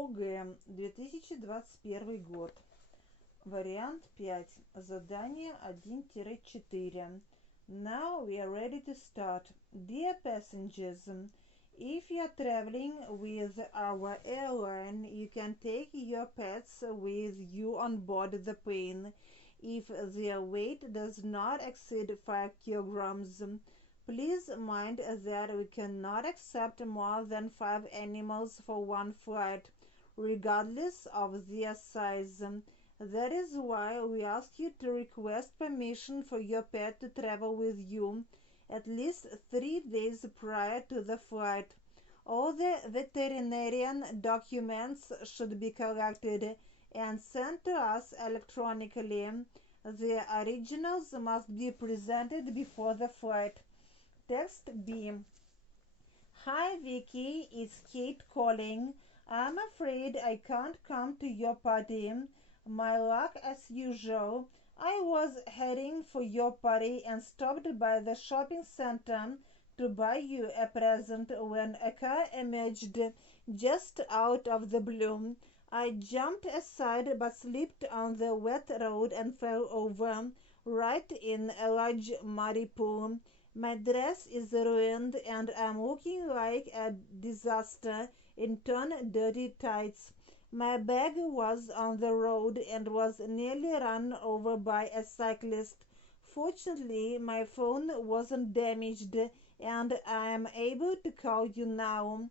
ОГЭ, 2021 год. Вариант 5. Задание 1-4. Now we are ready to start. Dear passengers, if you are traveling with our airline, you can take your pets with you on board the plane if their weight does not exceed 5 kilograms. Please mind that we cannot accept more than 5 animals for one flight, regardless of their size. That is why we ask you to request permission for your pet to travel with you at least 3 days prior to the flight. All the veterinarian documents should be collected and sent to us electronically. The originals must be presented before the flight. Text B. Hi Vicky, it's Kate calling. I'm afraid I can't come to your party. My luck as usual. I was heading for your party and stopped by the shopping center to buy you a present when a car emerged just out of the blue. I jumped aside but slipped on the wet road and fell over right in a large muddy pool. My dress is ruined and I'm looking like a disaster in torn, dirty tights. My bag was on the road and was nearly run over by a cyclist. Fortunately, my phone wasn't damaged and I am able to call you now.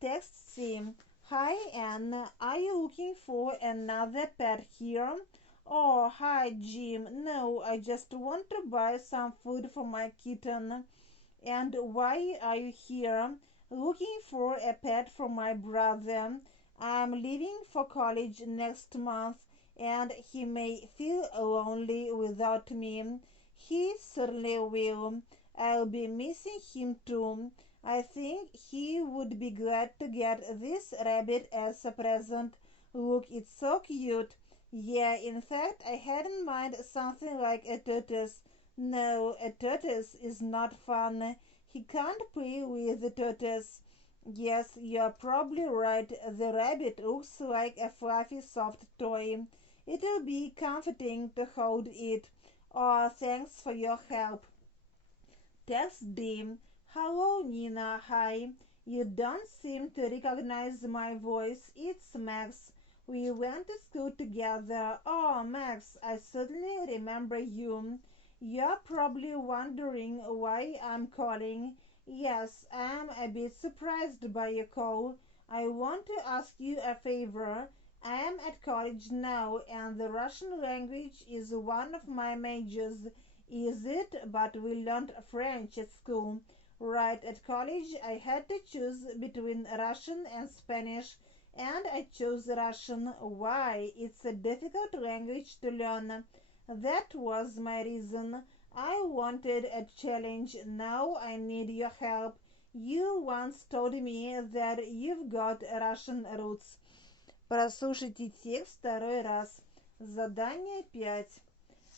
Text C. Hi Anne, are you looking for another pet here? Oh, hi Jim. No, I just want to buy some food for my kitten. And why are you here? Looking for a pet for my brother. I'm leaving for college next month and he may feel lonely without me. He certainly will. I'll be missing him too. I think he would be glad to get this rabbit as a present. Look, it's so cute. Yeah, in fact, I had in mind something like a tortoise. No, a tortoise is not fun. He can't play with the tortoise. Yes, you're probably right. The rabbit looks like a fluffy, soft toy. It'll be comforting to hold it. Oh, thanks for your help. Text D. Hello, Nina. Hi. You don't seem to recognize my voice. It's Max. We went to school together. Oh, Max, I certainly remember you. You're probably wondering why I'm calling. Yes, I'm a bit surprised by your call. I want to ask you a favor. I am at college now, and the Russian language is one of my majors. Is it? But we learned French at school. Right at college, I had to choose between Russian and Spanish, and I chose Russian. Why? It's a difficult language to learn. That was my reason. I wanted a challenge. Now I need your help. You once told me that you've got Russian roots. Прослушайте текст второй раз. Задание 5.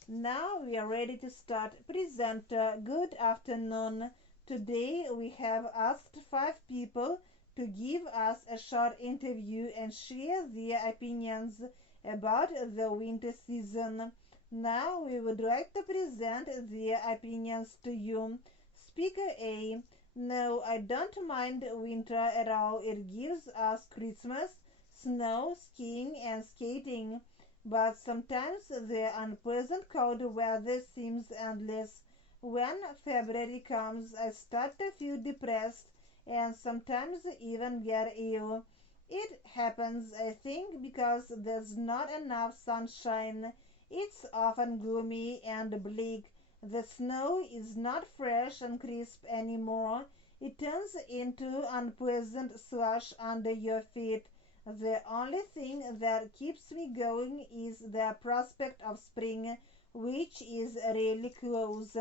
Now we are ready to start. Presenter, good afternoon. Today we have asked 5 people to give us a short interview and share their opinions about the winter season. Now we would like to present their opinions to you. Speaker A. No, I don't mind winter at all. It gives us Christmas, snow, skiing and skating. But sometimes the unpleasant cold weather seems endless. When February comes, I start to feel depressed and sometimes even get ill. It happens, I think, because there's not enough sunshine. It's often gloomy and bleak. The snow is not fresh and crisp anymore. It turns into unpleasant slush under your feet. The only thing that keeps me going is the prospect of spring, which is really close.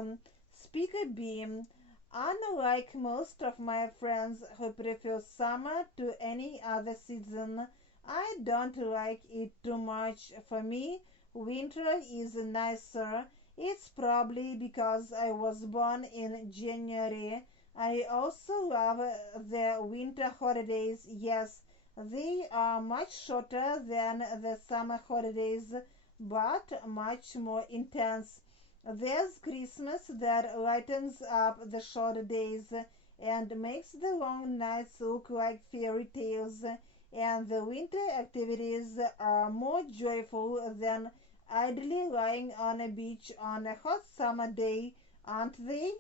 Speaker B. Unlike most of my friends who prefer summer to any other season, I don't like it too much. For me, winter is nicer. It's probably because I was born in January. I also love the winter holidays. Yes, They are much shorter than the summer holidays, but much more intense. There's Christmas that lightens up the short days and makes the long nights look like fairy tales, and the winter activities are more joyful than idly lying on a beach on a hot summer day, aren't they?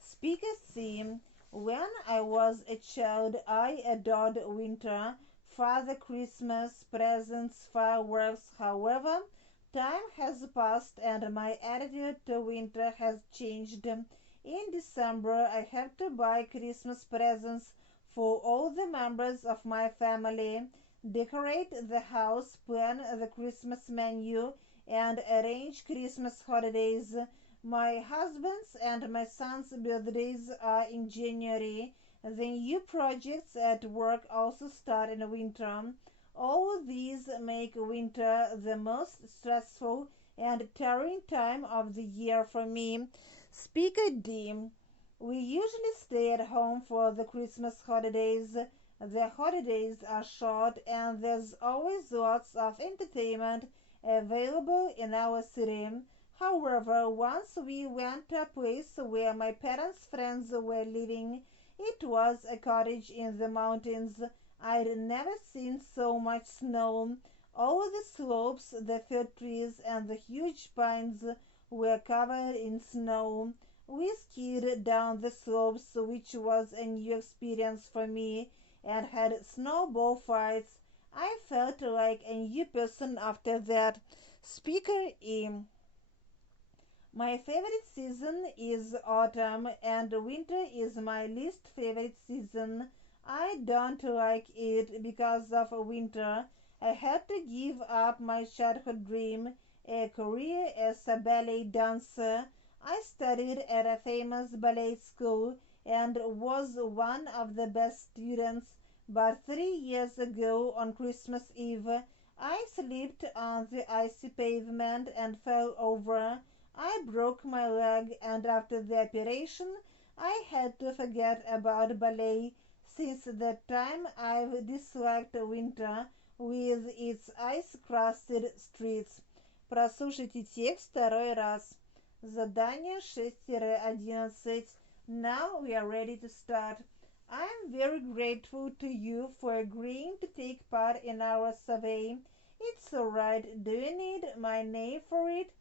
Speaker theme. When I was a child, I adored winter, Father Christmas, presents, fireworks. However, time has passed and my attitude to winter has changed. In December, I have to buy Christmas presents for all the members of my family, decorate the house, plan the Christmas menu, and arrange Christmas holidays. My husband's and my son's birthdays are in January. The new projects at work also start in winter. All these make winter the most stressful and tiring time of the year for me. Speaker D. We usually stay at home for the Christmas holidays. The holidays are short and there's always lots of entertainment available in our city. However, once we went to a place where my parents' friends were living. It was a cottage in the mountains. I'd never seen so much snow. All the slopes, the fir trees, and the huge pines were covered in snow. We skied down the slopes, which was a new experience for me, and had snowball fights. I felt like a new person after that. Speaker E. My favorite season is autumn, and winter is my least favorite season. I don't like it because of winter. I had to give up my childhood dream, a career as a ballet dancer. I studied at a famous ballet school and was one of the best students. But 3 years ago, on Christmas Eve, I slipped on the icy pavement and fell over. I broke my leg, and after the operation, I had to forget about ballet. Since that time, I've disliked winter with its ice-crusted streets. Прослушайте текст второй раз. Задание 6-11. Now we are ready to start. I'm very grateful to you for agreeing to take part in our survey. It's alright. Do you need my name for it?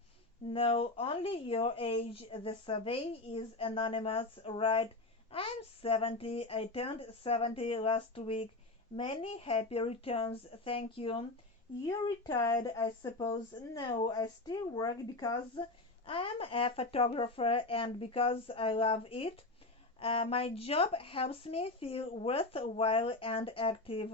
No, only your age. The survey is anonymous, right? I'm 70. I turned 70 last week. Many happy returns. Thank you. You retired, I suppose. No, I still work because I'm a photographer and because I love it. My job helps me feel worthwhile and active.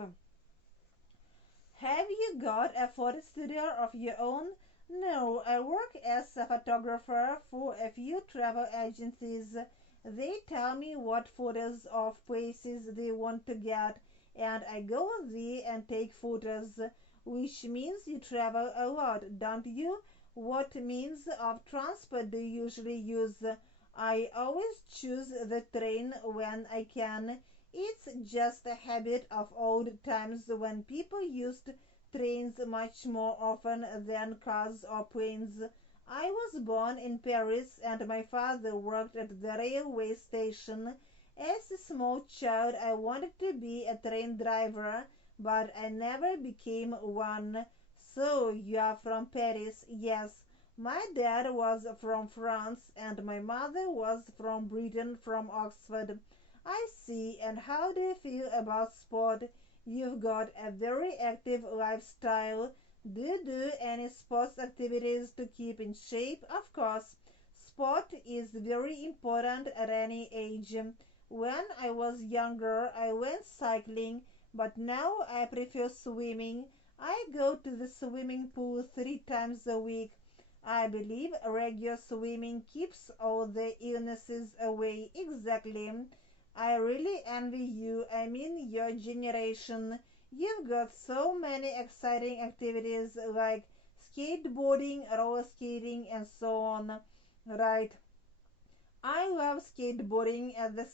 Have you got a photo studio of your own? No, I work as a photographer for a few travel agencies. They tell me what photos of places they want to get, and I go there and take photos, which means you travel a lot, don't you? What means of transport do you usually use? I always choose the train when I can. It's just a habit of old times when people used trains much more often than cars or planes. I was born in Paris and my father worked at the railway station. As a small child, I wanted to be a train driver, but I never became one. So, you are from Paris? Yes. My dad was from France and my mother was from Britain, from Oxford. I see. And how do you feel about sport? You've got a very active lifestyle. Do you do any sports activities to keep in shape? Of course. Sport is very important at any age. When I was younger, I went cycling, but now I prefer swimming. I go to the swimming pool 3 times a week. I believe regular swimming keeps all the illnesses away. Exactly. I really envy you. I mean, your generation. You've got so many exciting activities like skateboarding, roller skating, and so on. Right. I love skateboarding at the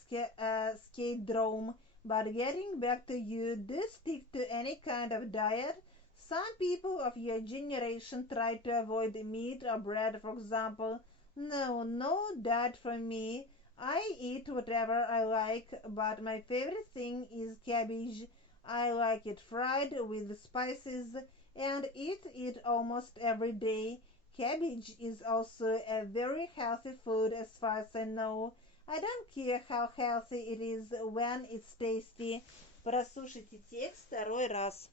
skate dome, But getting back to you, do you stick to any kind of diet? Some people of your generation try to avoid meat or bread, for example. No, no diet for me. I eat whatever I like, but my favorite thing is cabbage. I like it fried with spices and eat it almost every day. Cabbage is also a very healthy food as far as I know. I don't care how healthy it is when it's tasty. Прослушайте текст второй раз.